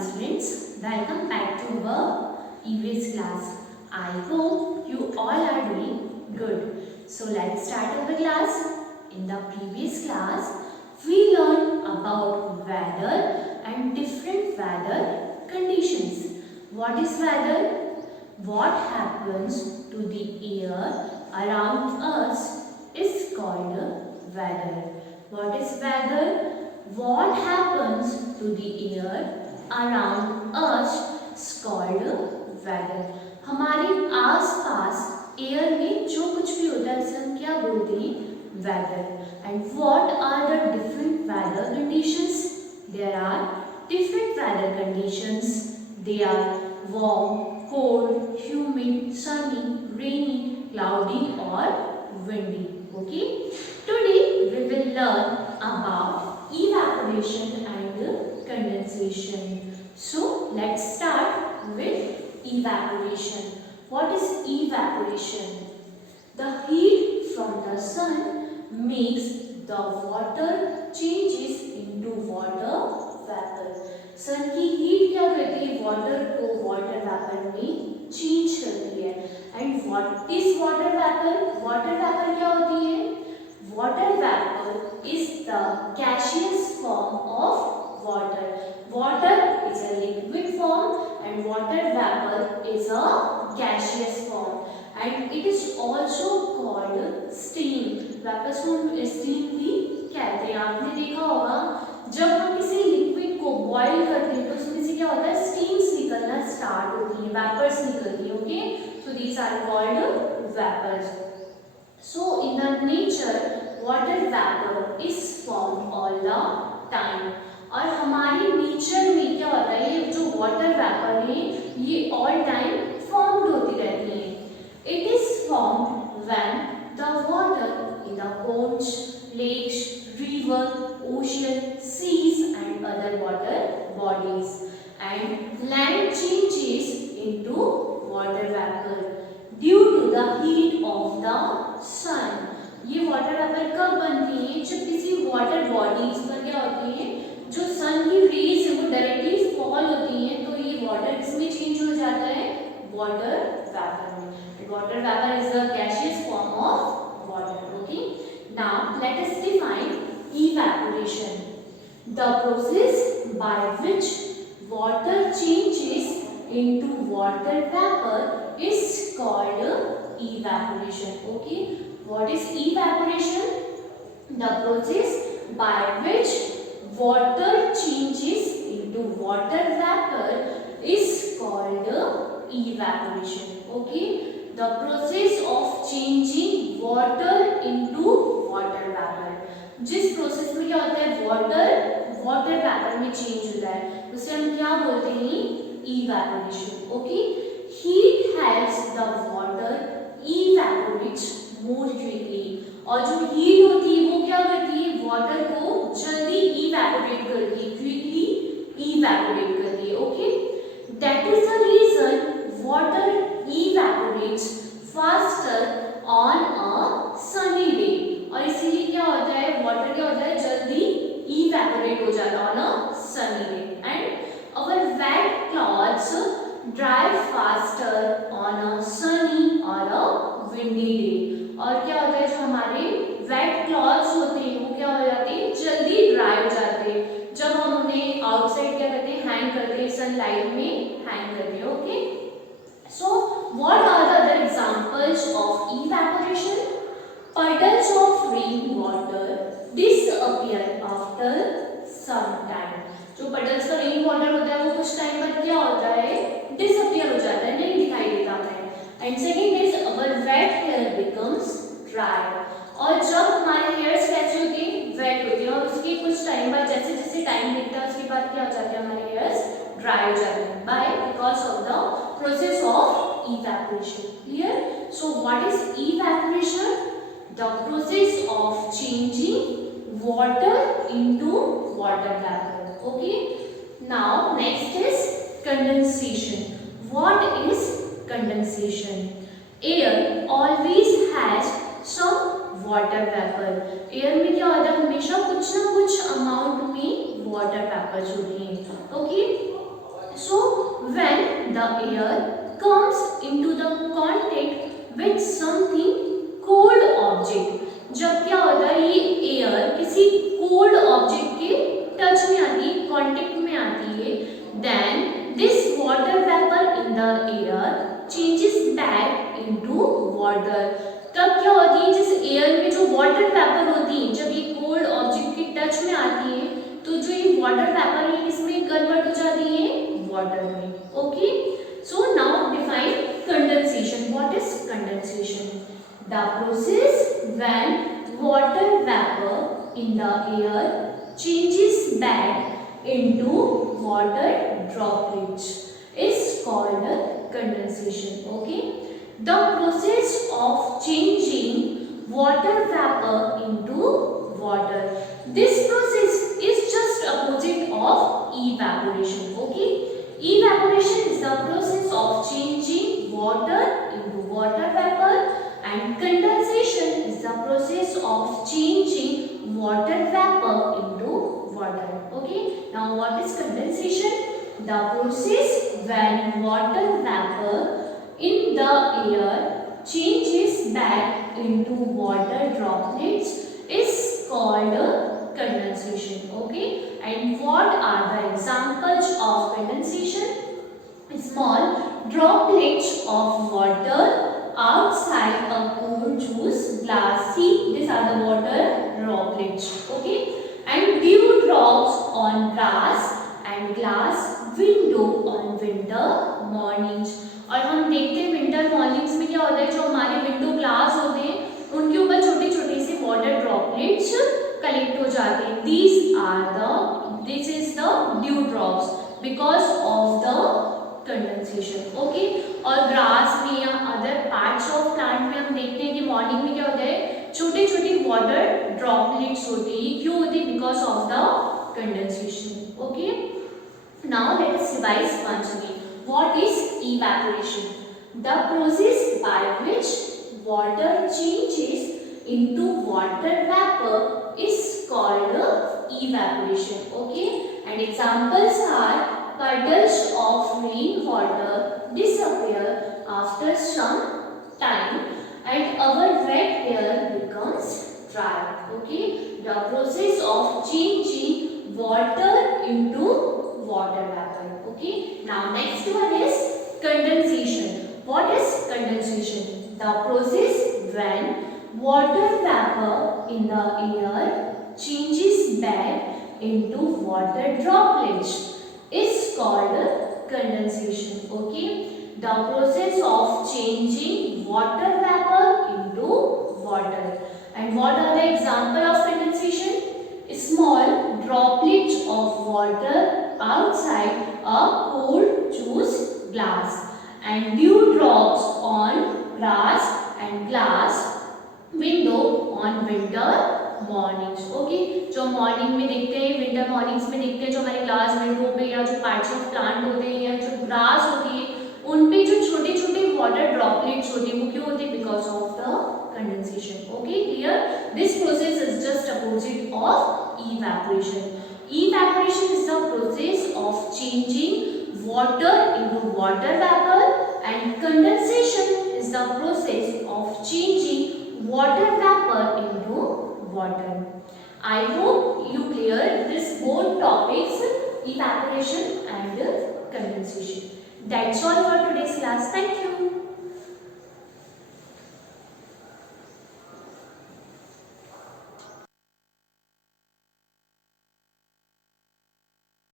students, welcome back to our EVS class. I hope you all are doing good. So let's start our class. In the previous class, we learned about weather and different weather conditions. What is weather? What happens to the air around us is called weather. What is weather? What happens to the air around us is called weather. हमारे आसपास air में जो कुछ भी होता है उसे हम क्या बोलते हैं? Weather. And what are the different weather conditions? There are different weather conditions. They are warm, cold, humid, sunny, rainy, cloudy or windy. Okay. Today we will learn about evaporation and condensation. So let's start with evaporation. What is evaporation? The heat from the sun makes the water changes into water vapor. सन की heat क्या करती है? Water को water vapour में change करती है. And what is water vapour? Water vapour क्या होती है? Water vapour is the gaseous form of water. Water is a liquid form and water vapor is a gaseous form. And it is also called steam. Vapor को steam भी कहते हैं. आपने देखा होगा जब हम किसी लिक्विड को बॉईल करते हैं तो उसमें से क्या होता है? स्टीम्स निकलना स्टार्ट होती है, वेपर्स निकलती है. Okay, so these are called vapours. So in the nature water vapour is form all the time. और हमारे नेचर में क्या होता है? ये जो वाटर वेपर है ये ऑल टाइम फॉर्म्ड होती रहती है. It is formed when the water in the ponds, lakes, river, ocean, seas and other water bodies and land changes into water vapor due to the heat of the sun. ये water vapour कब बनती है? जब किसी water bodies पर क्या होती है? जो सन की रेज है वो डायरेक्टली फॉल होती है तो ये वाटर इसमें चेंज हो जाता है वाटर वेपर में. Water vapour is the gaseous form of water. Okay, now let us define evaporation. The process by which water changes into water vapor is called evaporation. Okay, what is evaporation? The process by which water changes into water vapor is called evaporation. Okay, the process of changing water into water vapor. जिस process में क्या होता है? Water water vapour में change होता है उसे हम क्या बोलते हैं? Evaporation. Okay, heat helps the water evaporate more quickly. और जो हीट होती है वो क्या करती है? वाटर को जल्दी इवेपोरेट करती है, क्विकली इवेपोरेट करती है. Okay, that is the reason water evaporates faster on a sunny day. और इसीलिए क्या होता है? वाटर क्या होता है? जल्दी इवेपोरेट हो जाता है on a sunny day. And our wet clothes dry faster on a sunny और अ विंडी डे. और क्या होता है? जो हमारे वेट क्लॉथ्स होते हैं वो क्या हो जाते हैं? जल्दी ड्राई हो जाते हैं जब हम उन्हें आउटसाइड क्या करते हैं? हैंग करते हैं, सनलाइट में हैंग करते हैं. Okay, so what are the other examples of evaporation? Puddles of rainwater disappear after some time. जो puddles का रेन वाटर होता है वो कुछ टाइम बाद क्या होता है? डिसअपियर हो जाता है, नहीं दिखाई देता है. And second is our wet hair becomes dry. और जब हमारे हेयर्स कैसे होते हैं? वेट होते हैं और उसके कुछ टाइम बाद जैसे जैसे टाइम बीतता है उसके बाद क्या हो जाते हैं? हमारे हेयर्स ड्राई हो जाते हैं by because of the process of evaporation. Clear? So what is evaporation? The process of changing water into water vapor. Okay, now next is condensation. What is condensation? Air always has some water vapor. Air में क्या होता है? हमेशा कुछ ना कुछ amount में water vapors होती हैं. Okay, So when the air comes into the contact with something cold object, जब क्या होता है ये एयर किसी कोल्ड ऑब्जेक्ट के टच में आती है, कांटेक्ट में आती है, then this water vapour in the air changes back into water. तब क्या होती है, जिस एयर में जो वाटर वेपर होती है, जब ये कोल्ड ऑब्जेक्ट के टच में आती है तो जो ये वाटर वेपर है इसमें कन्वर्ट हो जाती है वाटर में। Okay, so now define condensation. What is condensation? The process when water vapor in the air changes back into water droplets is called condensation. Okay, the process of changing water vapor into water, this process is just opposite of evaporation. Okay, evaporation is the process of changing water into water vapor, and condensation is the process of changing water vapor into water. Okay, now what is condensation? The process when water vapor in the air changes back into water droplets is called condensation. Okay, and what are the examples of condensation? Small droplets of water outside a cool juice glass. See, these are the water droplets. Okay, and dew drops on grass and glass window on winter mornings. और हम देखते हैं winter mornings में क्या होता है, जो हमारे विंडो ग्लास होते हैं उनके ऊपर छोटे छोटे से वाटर ड्रॉपलेट्स कलेक्ट हो जाते हैं. This is the due drops because of the condensation. Okay, और ग्रास में या अदर पार्ट्स ऑफ प्लांट में हम देखते हैं कि मॉर्निंग में क्या होता है, छोटे छोटे वाटर ड्रॉपलेट्स होते हैं. क्यों होते हैं? Because of the condensation. Okay, now let us revise once again. What is evaporation? The process by which water changes into water vapor is called evaporation. Okay, and examples are puddles of rainwater disappear after some time and our wet hair becomes dry. Okay, the process of changing water into water vapor. Okay, now next one is condensation. What is condensation? The process when water vapor in the air changes back into water droplets is called condensation. Okay, the process of changing water vapor into water. And what are the example of condensation? Small droplets of water outside a cold juice glass and dew drops on grass and glass window on winter mornings. Okay, जो morning में देखते हैं, winter mornings में देखते हैं, जो हमारे glass window पे या जो पार्ट्स ऑफ प्लांट होते हैं या जो ग्रास होती है उन पे जो छोटे छोटे वाटर ड्रॉपलेट्स होते हैं, वो क्यों होते हैं? Because of the condensation. Okay, here this process is just opposite of evaporation. Evaporation is the process of changing water into water vapor, and condensation is the process of changing water vapor into water. I hope you cleared this both topics, evaporation and condensation. That's all for today's class. Thank you.